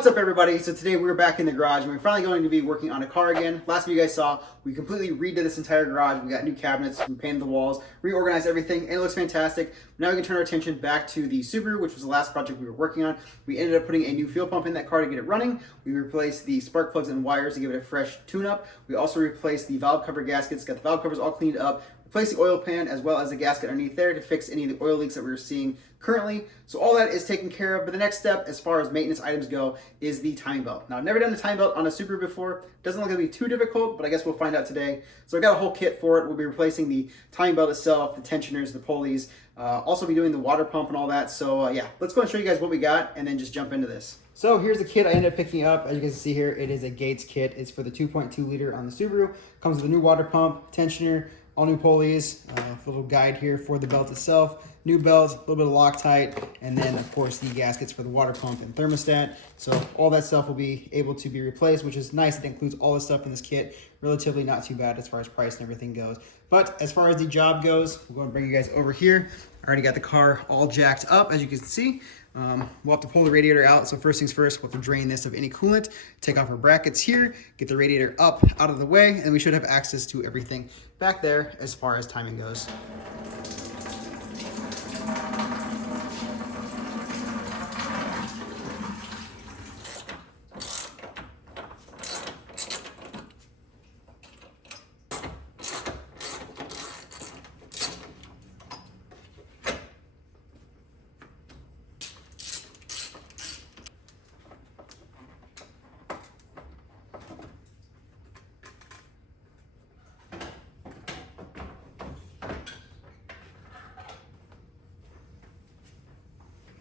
What's up, everybody? So today we're back in the garage and we're finally going to be working on a car again. Last video you guys saw, we completely redid this entire garage. We got new cabinets, we painted the walls, reorganized everything, and it looks fantastic. Now we can turn our attention back to the Subaru, which was the last project we were working on. We ended up putting a new fuel pump in that car to get it running. We replaced the spark plugs and wires to give it a fresh tune-up. We also replaced the valve cover gaskets, got the valve covers all cleaned up, replace the oil pan as well as the gasket underneath there to fix any of the oil leaks that we were seeing currently. So all that is taken care of, but the next step as far as maintenance items go is the timing belt. Now, I've never done a timing belt on a Subaru before. Doesn't look like it'll be too difficult, but I guess we'll find out today. So I got a whole kit for it. We'll be replacing the timing belt itself, the tensioners, the pulleys, also be doing the water pump and all that. So yeah, let's go and show you guys what we got and then just jump into this. So here's the kit I ended up picking up. As you can see here, it is a Gates kit. It's for the 2.2 liter on the Subaru. Comes with a new water pump, tensioner, all new pulleys, little guide here for the belt itself, new belts, a little bit of Loctite, and then of course the gaskets for the water pump and thermostat. So all that stuff will be able to be replaced, which is nice. It includes all the stuff in this kit. Relatively not too bad as far as price and everything goes. But as far as the job goes, we're going to bring you guys over here. I already got the car all jacked up, as you can see. We'll have to pull the radiator out. So first things first, we'll have to drain this of any coolant, take off our brackets here, get the radiator up out of the way, and we should have access to everything back there as far as timing goes.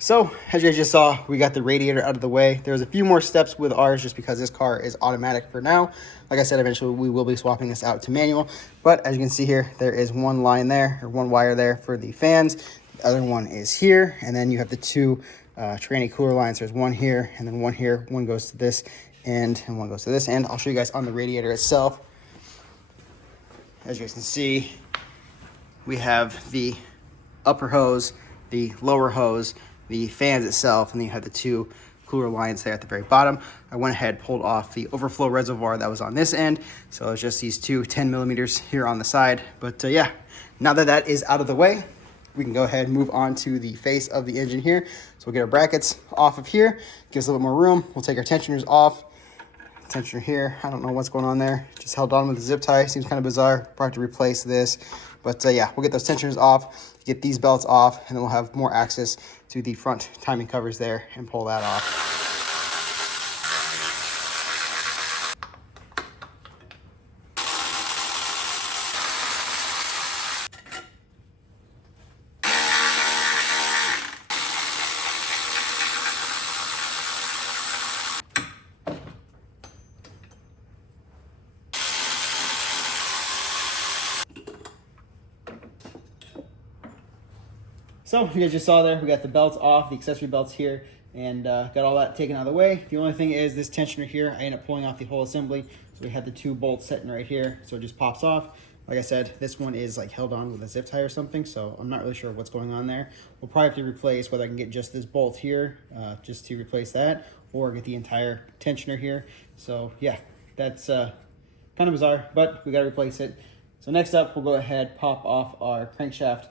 So, as you guys just saw, we got the radiator out of the way. There's a few more steps with ours just because this car is automatic for now. Like I said, eventually we will be swapping this out to manual. But as you can see here, there is one line there, or one wire there for the fans. The other one is here. And then you have the two tranny cooler lines. There's one here and then one here. One goes to this end and one goes to this end. I'll show you guys on the radiator itself. As you guys can see, we have the upper hose, the lower hose, the fans itself, and then you have the two cooler lines there at the very bottom. I went ahead, pulled off the overflow reservoir that was on this end, so it's just these two 10 millimeters here on the side. But yeah, now that that is out of the way, we can go ahead and move on to the face of the engine here. So we'll get our brackets off of here, gives a little bit more room. We'll take our tensioners off. Tensioner here, I don't know what's going on there. Just held on with the zip tie, seems kind of bizarre. Probably have to replace this. But yeah, we'll get those tensioners off, get these belts off, and then we'll have more access to the front timing covers there and pull that off. So you guys just saw there, we got the belts off, the accessory belts here, and got all that taken out of the way. The only thing is this tensioner here, I ended up pulling off the whole assembly. So we had the two bolts sitting right here, so it just pops off. Like I said, this one is like held on with a zip tie or something, so I'm not really sure what's going on there. We'll probably have to replace, whether I can get just this bolt here, just to replace that, or get the entire tensioner here. So yeah, that's kind of bizarre, but we gotta replace it. So next up, we'll go ahead, pop off our crankshaft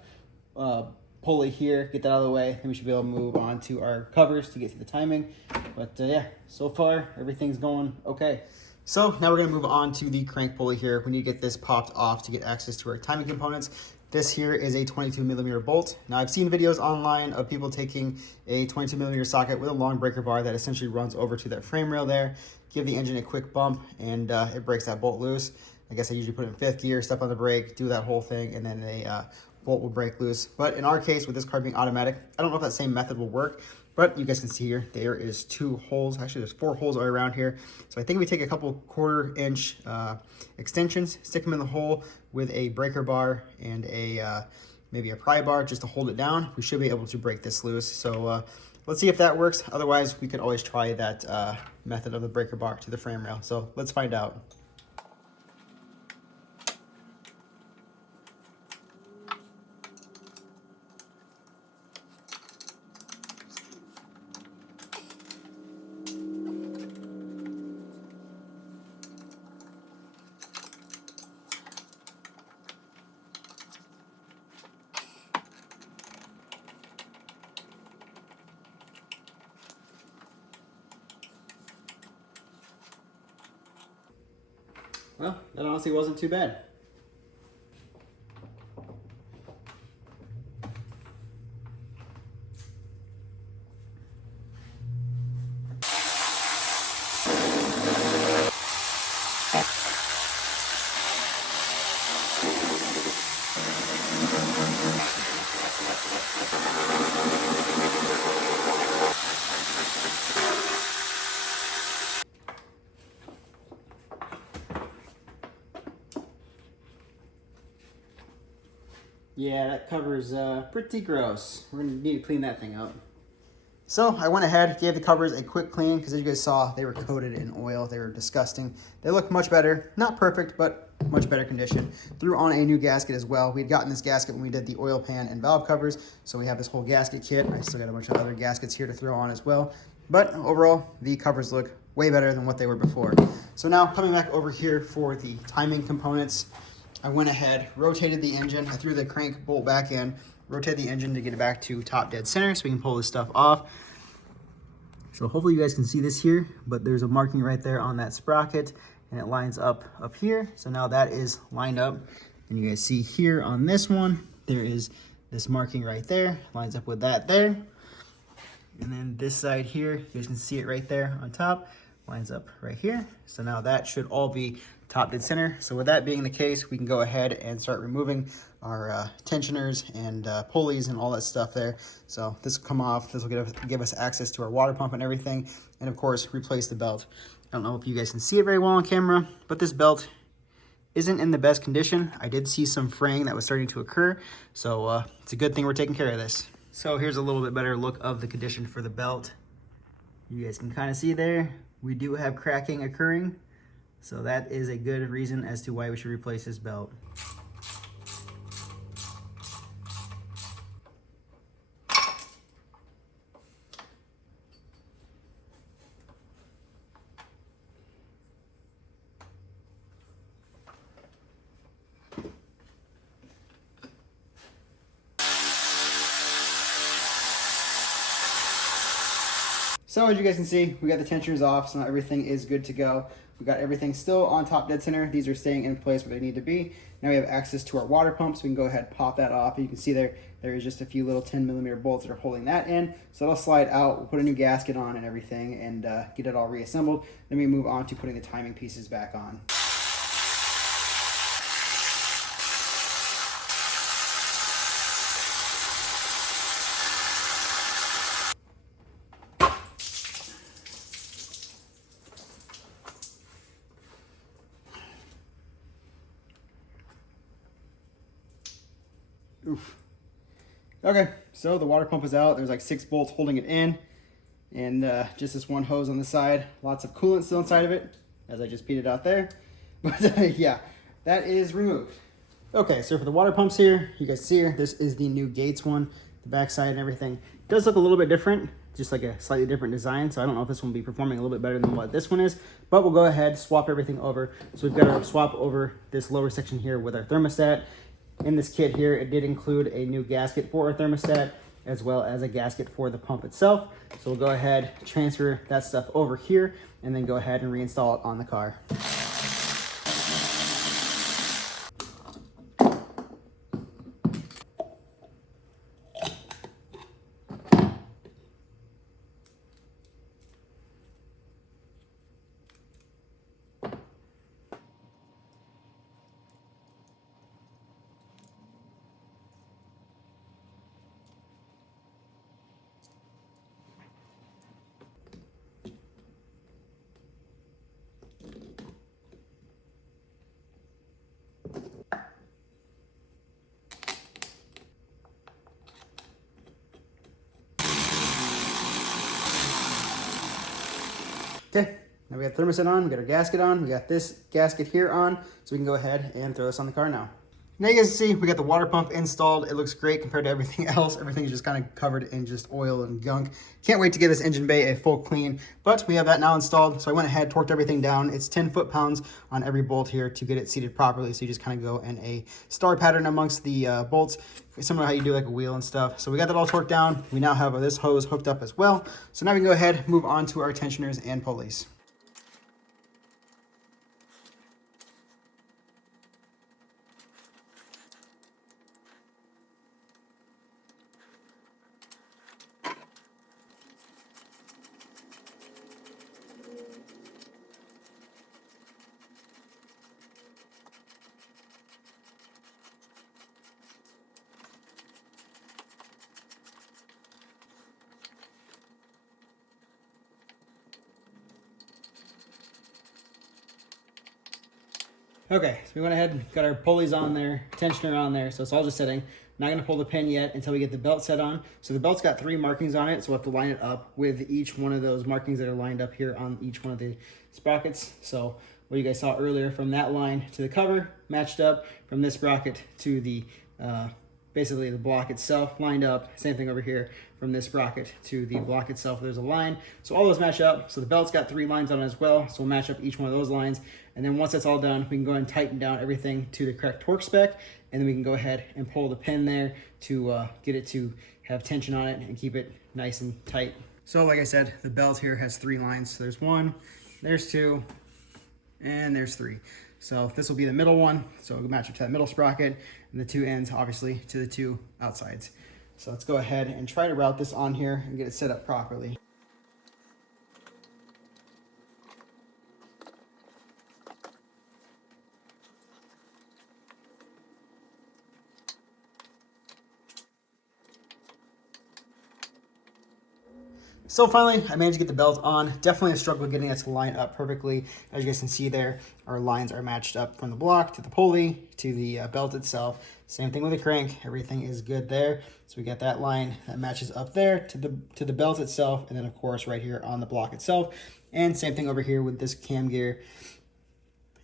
pulley here, get that out of the way, then we should be able to move on to our covers to get to the timing. But yeah, so far everything's going okay. So now we're going to move on to the crank pulley here. We need to get this popped off to get access to our timing components. This here is a 22 millimeter bolt. Now I've seen videos online of people taking a 22 millimeter socket with a long breaker bar that essentially runs over to that frame rail there, give the engine a quick bump, and it breaks that bolt loose. I guess I usually put it in fifth gear, step on the brake, do that whole thing, and then a bolt will break loose. But in our case, with this car being automatic, I don't know if that same method will work, but you guys can see here, there is two holes. Actually, there's 4 holes all around here. So I think we take a couple 1/4 inch extensions, stick them in the hole with a breaker bar and a maybe a pry bar just to hold it down. We should be able to break this loose. So let's see if that works. Otherwise, we could always try that method of the breaker bar to the frame rail. So let's find out. Well, that honestly wasn't too bad. Yeah, that cover's pretty gross. We're gonna need to clean that thing up. So I went ahead, gave the covers a quick clean, because as you guys saw, they were coated in oil. They were disgusting. They look much better. Not perfect, but much better condition. Threw on a new gasket as well. We had gotten this gasket when we did the oil pan and valve covers, so we have this whole gasket kit. I still got a bunch of other gaskets here to throw on as well. But overall, the covers look way better than what they were before. So now coming back over here for the timing components, I went ahead, rotated the engine. I threw the crank bolt back in, rotated the engine to get it back to top dead center so we can pull this stuff off. So hopefully you guys can see this here, but there's a marking right there on that sprocket and it lines up here. So now that is lined up. And you guys see here on this one, there is this marking right there, lines up with that there. And then this side here, you guys can see it right there on top, lines up right here. So now that should all be top dead center. So with that being the case, we can go ahead and start removing our tensioners and pulleys and all that stuff there. So this will come off. This will give us access to our water pump and everything. And of course, replace the belt. I don't know if you guys can see it very well on camera, but this belt isn't in the best condition. I did see some fraying that was starting to occur. So it's a good thing we're taking care of this. So here's a little bit better look of the condition for the belt. You guys can kind of see there, we do have cracking occurring. So that is a good reason as to why we should replace this belt. So as you guys can see, we got the tensioners off, so now everything is good to go. We got everything still on top dead center. These are staying in place where they need to be. Now we have access to our water pump, so we can go ahead and pop that off. You can see there is just a few little 10mm bolts that are holding that in. So it'll slide out, we'll put a new gasket on and everything and get it all reassembled. Then we move on to putting the timing pieces back on. Oof. Okay, so the water pump is out. There's like 6 bolts holding it in, and just this one hose on the side. Lots of coolant still inside of it, as I just peed it out there. But yeah, that is removed. Okay, so for the water pumps here, you guys see here, this is the new Gates one. The backside and everything it does look a little bit different, just like a slightly different design. So I don't know if this one will be performing a little bit better than what this one is, but we'll go ahead, swap everything over. So we've got to swap over this lower section here with our thermostat. In this kit here, it did include a new gasket for our thermostat, as well as a gasket for the pump itself. So we'll go ahead, transfer that stuff over here, and then go ahead and reinstall it on the car. Okay, now we got thermostat on, we got our gasket on, we got this gasket here on, so we can go ahead and throw this on the car now. Now you guys can see we got the water pump installed. It looks great compared to everything else. Everything's just kind of covered in just oil and gunk. Can't wait to give this engine bay a full clean, but we have that now installed. So I went ahead, torqued everything down. It's 10 foot-pounds on every bolt here to get it seated properly. So you just kind of go in a star pattern amongst the bolts, similar to how you do like a wheel and stuff. So we got that all torqued down. We now have this hose hooked up as well. So now we can go ahead, move on to our tensioners and pulleys. Okay, so we went ahead and got our pulleys on there, tensioner on there, so it's all just sitting. Not gonna pull the pin yet until we get the belt set on. So the belt's got 3 markings on it, so we'll have to line it up with each one of those markings that are lined up here on each one of the sprockets. So what you guys saw earlier from that line to the cover, matched up. From this sprocket to the, basically the block itself, lined up. Same thing over here from this sprocket to the block itself, there's a line. So all those match up. So the belt's got 3 lines on it as well, so we'll match up each one of those lines. And then once that's all done, we can go ahead and tighten down everything to the correct torque spec, and then we can go ahead and pull the pin there to get it to have tension on it and keep it nice and tight. So like I said, the belt here has 3 lines. So there's 1, there's 2, and there's 3. So this will be the middle one, so it'll match up to that middle sprocket, and the 2 ends obviously to the 2 outsides. So let's go ahead and try to route this on here and get it set up properly. So finally, I managed to get the belt on. Definitely a struggle getting it to line up perfectly. As you guys can see there, our lines are matched up from the block to the pulley to the belt itself. Same thing with the crank. Everything is good there. So we got that line that matches up there to the belt itself, and then of course right here on the block itself. And same thing over here with this cam gear.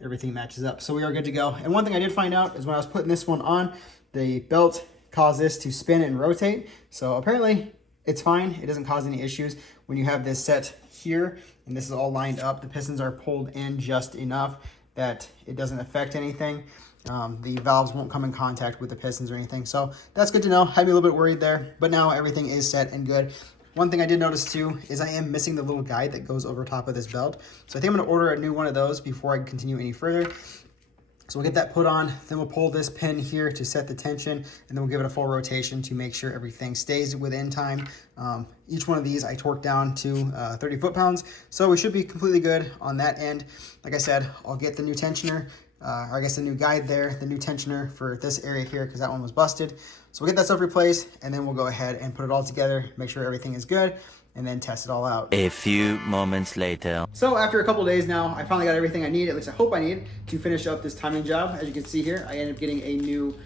Everything matches up. So we are good to go. And one thing I did find out is when I was putting this one on, the belt caused this to spin and rotate. So apparently it's fine. It doesn't cause any issues. When you have this set here and this is all lined up, the pistons are pulled in just enough that it doesn't affect anything. The valves won't come in contact with the pistons or anything. So that's good to know. Had me a little bit worried there, but now everything is set and good. One thing I did notice too is I am missing the little guide that goes over top of this belt. So I think I'm gonna order a new one of those before I continue any further. So we'll get that put on, then we'll pull this pin here to set the tension, and then we'll give it a full rotation to make sure everything stays within time. Each one of these I torqued down to 30 foot-pounds, so we should be completely good on that end. Like I said, I'll get the new tensioner, or I guess the new guide there, the new tensioner for this area here, because that one was busted. So we'll get that stuff replaced, and then we'll go ahead and put it all together, make sure everything is good, and then test it all out. A few moments later. So after a couple days now, I finally got everything I need, at least I hope I need, to finish up this timing job. As you can see here, I ended up getting a new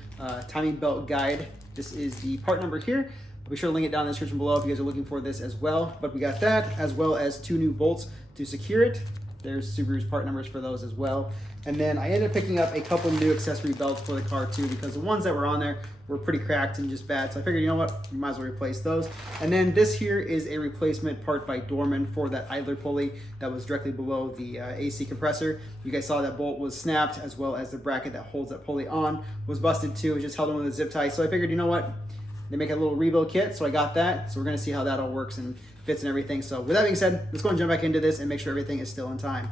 timing belt guide. This is the part number here. I'll be sure to link it down in the description below if you guys are looking for this as well. But we got that, as well as 2 new bolts to secure it. There's Subaru's part numbers for those as well. And then I ended up picking up a couple new accessory belts for the car too, because the ones that were on there were pretty cracked and just bad. So I figured, you know what, we might as well replace those. And then this here is a replacement part by Dorman for that idler pulley that was directly below the AC compressor. You guys saw that bolt was snapped, as well as the bracket that holds that pulley on was busted too. It just held on with a zip tie. So I figured, you know what, they make a little rebuild kit, so I got that. So we're gonna see how that all works and fits and everything. So with that being said, let's go and jump back into this and make sure everything is still in time.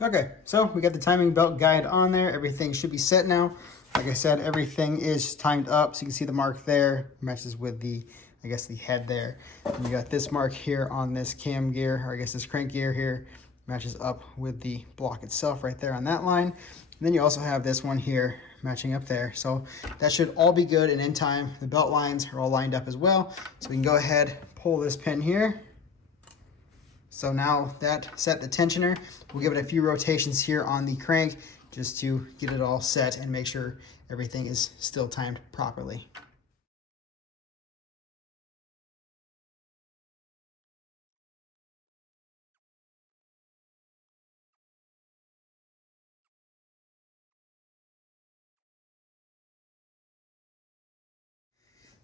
Okay, so we got the timing belt guide on there. Everything should be set now. Like I said, everything is timed up, so you can see the mark there matches with the, I guess, the head there. And you got this mark here on this cam gear, or I guess this crank gear here, matches up with the block itself right there on that line. And then you also have this one here matching up there. So that should all be good and in time. The belt lines are all lined up as well. So we can go ahead, pull this pin here. So now that set the tensioner, we'll give it a few rotations here on the crank just to get it all set and make sure everything is still timed properly.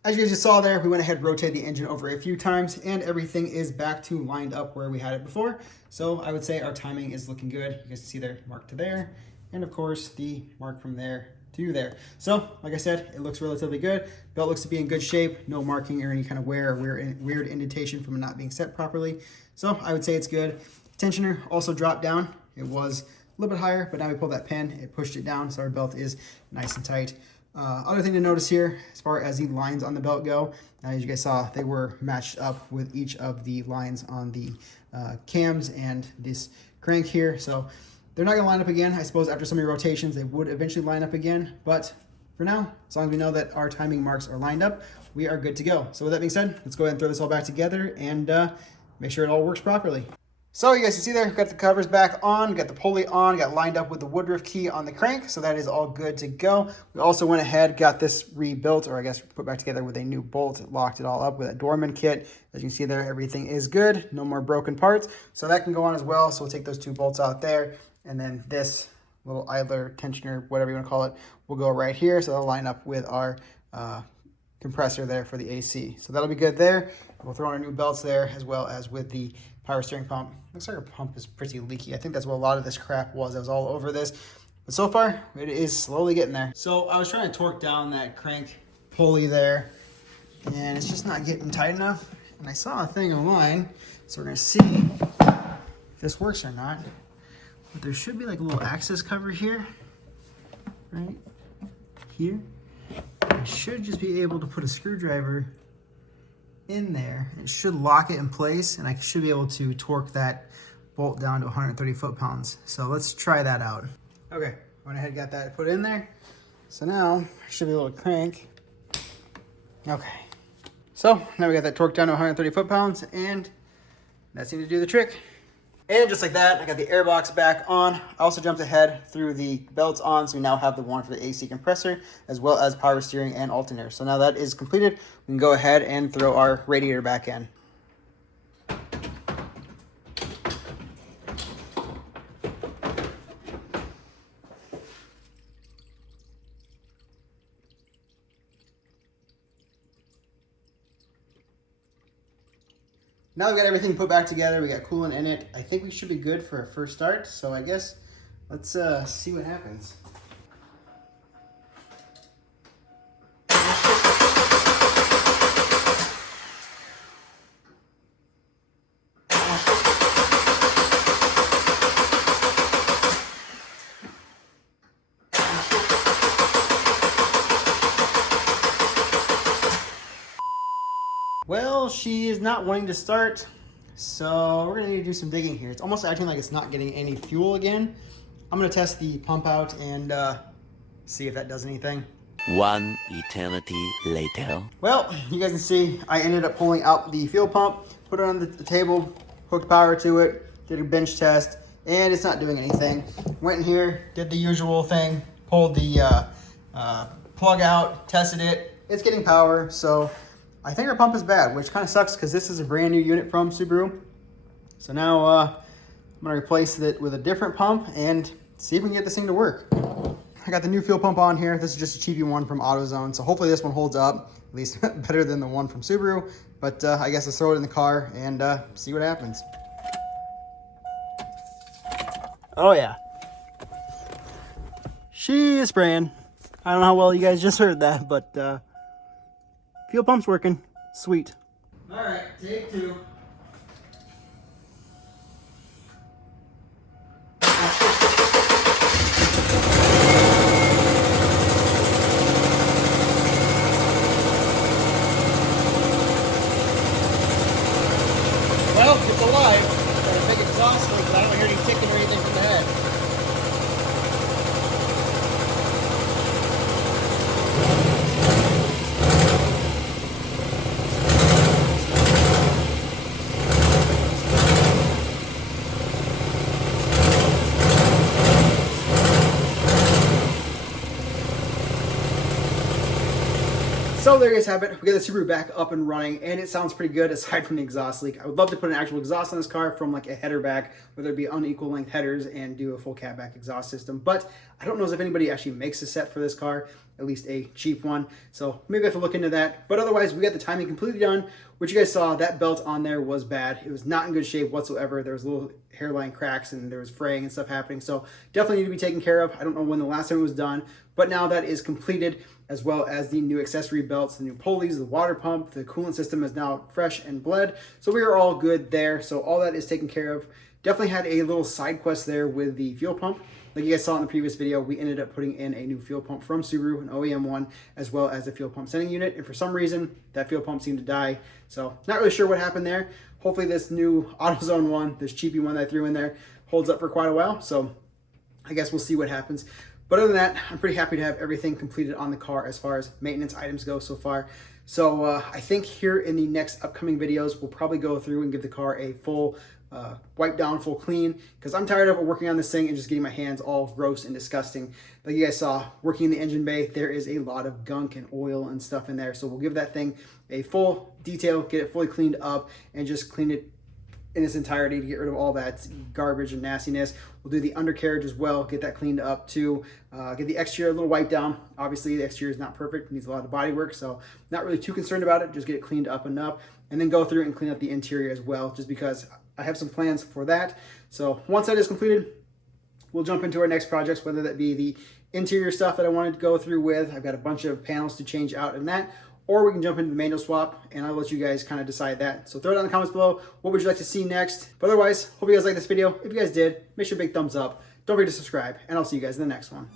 As you guys just saw there, we went ahead and rotated the engine over a few times, and everything is back to lined up where we had it before. So I would say our timing is looking good. You guys can see there, mark to there, and of course the mark from there to there. So like I said, it looks relatively good. Belt looks to be in good shape, no marking or any kind of wear or weird indentation from it not being set properly. So I would say it's good. Tensioner also dropped down. It was a little bit higher, but now we pulled that pin, it pushed it down, so our belt is nice and tight. Other thing to notice here, as far as the lines on the belt go, as you guys saw, they were matched up with each of the lines on the cams and this crank here. So they're not gonna line up again. I suppose after so many rotations, they would eventually line up again. But for now, as long as we know that our timing marks are lined up, we are good to go. So with that being said, let's go ahead and throw this all back together and make sure it all works properly. So you guys can see there, got the covers back on, got the pulley on, got lined up with the Woodruff key on the crank, so that is all good to go. We also went ahead, got this rebuilt, or I guess put back together with a new bolt, locked it all up with a Dorman kit. As you can see there, everything is good, no more broken parts, so that can go on as well. So we'll take those two bolts out there, and then this little idler, tensioner, whatever you want to call it, will go right here, so that'll line up with our compressor there for the AC. So that'll be good there. We'll throw on our new belts there, as well as with the power steering pump. Looks like our pump is pretty leaky. I think that's what a lot of this crap was. That was all over this. But so far, it is slowly getting there. So I was trying to torque down that crank pulley there, and it's just not getting tight enough. And I saw a thing online, so we're gonna see if this works or not. But there should be like a little access cover here, right here. I should just be able to put a screwdriver in there. It should lock it in place, and I should be able to torque that bolt down to 130 foot-pounds. So let's try that out. Okay, went ahead and got that put in there. So now I should be able to crank. Okay, so now we got that torqued down to 130 foot-pounds, and that seemed to do the trick. And just like that, I got the airbox back on. I also jumped ahead, threw the belts on, so we now have the one for the AC compressor, as well as power steering and alternator. So now that is completed, we can go ahead and throw our radiator back in. Now we've got everything put back together, we got coolant in it. I think we should be good for a first start, so I guess let's see what happens. Well, she is not wanting to start, so we're gonna need to do some digging here. It's almost acting like it's not getting any fuel again. I'm gonna test the pump out and see if that does anything. One eternity later. Well, you guys can see I ended up pulling out the fuel pump, put it on the table, hooked power to it, did a bench test, and it's not doing anything. Went in here, did the usual thing, pulled the plug out, tested it. It's getting power, so I think our pump is bad, which kind of sucks because this is a brand new unit from Subaru. So now I'm gonna replace it with a different pump and see if we can get this thing to work. I got the new fuel pump on here. This is just a cheapy one from AutoZone, so hopefully this one holds up, at least better than the one from Subaru. But I guess let's throw it in the car and see what happens. Oh yeah. She is spraying. I don't know how well you guys just heard that, but fuel pump's working. Sweet. All right, take two. Well, it's alive. Got a big exhaust leak, but I don't hear any ticking or anything from the head. So there you guys have it. We got the Subaru back up and running, and it sounds pretty good aside from the exhaust leak. I would love to put an actual exhaust on this car from like a header back, whether it be unequal length headers, and do a full catback exhaust system. But I don't know if anybody actually makes a set for this car, at least a cheap one. So maybe I have to look into that. But otherwise, we got the timing completely done. What you guys saw, that belt on there was bad. It was not in good shape whatsoever. There was little hairline cracks and there was fraying and stuff happening. So definitely need to be taken care of. I don't know when the last time it was done, but now that is completed, as well as the new accessory belts, the new pulleys, the water pump, the coolant system is now fresh and bled. So we are all good there. So all that is taken care of. Definitely had a little side quest there with the fuel pump. Like you guys saw in the previous video, we ended up putting in a new fuel pump from Subaru, an OEM one, as well as a fuel pump sending unit. And for some reason, that fuel pump seemed to die. So not really sure what happened there. Hopefully this new AutoZone one, this cheapy one that I threw in there, holds up for quite a while. So I guess we'll see what happens. But other than that, I'm pretty happy to have everything completed on the car as far as maintenance items go so far. So I think here in the next upcoming videos, we'll probably go through and give the car a full wipe down, full clean, because I'm tired of working on this thing and just getting my hands all gross and disgusting. Like you guys saw, working in the engine bay, there is a lot of gunk and oil and stuff in there. So we'll give that thing a full detail, get it fully cleaned up, and just clean it in its entirety to get rid of all that garbage and nastiness. We'll do the undercarriage as well, get that cleaned up too. Get the exterior a little wiped down. Obviously the exterior is not perfect, needs a lot of body work, so not really too concerned about it, just get it cleaned up enough, and then go through and clean up the interior as well, just because I have some plans for that. So once that is completed, we'll jump into our next projects, whether that be the interior stuff that I wanted to go through with. I've got a bunch of panels to change out in that, or we can jump into the manual swap, and I'll let you guys kind of decide that. So throw it down in the comments below. What would you like to see next? But otherwise, hope you guys liked this video. If you guys did, make sure to big thumbs up. Don't forget to subscribe, and I'll see you guys in the next one.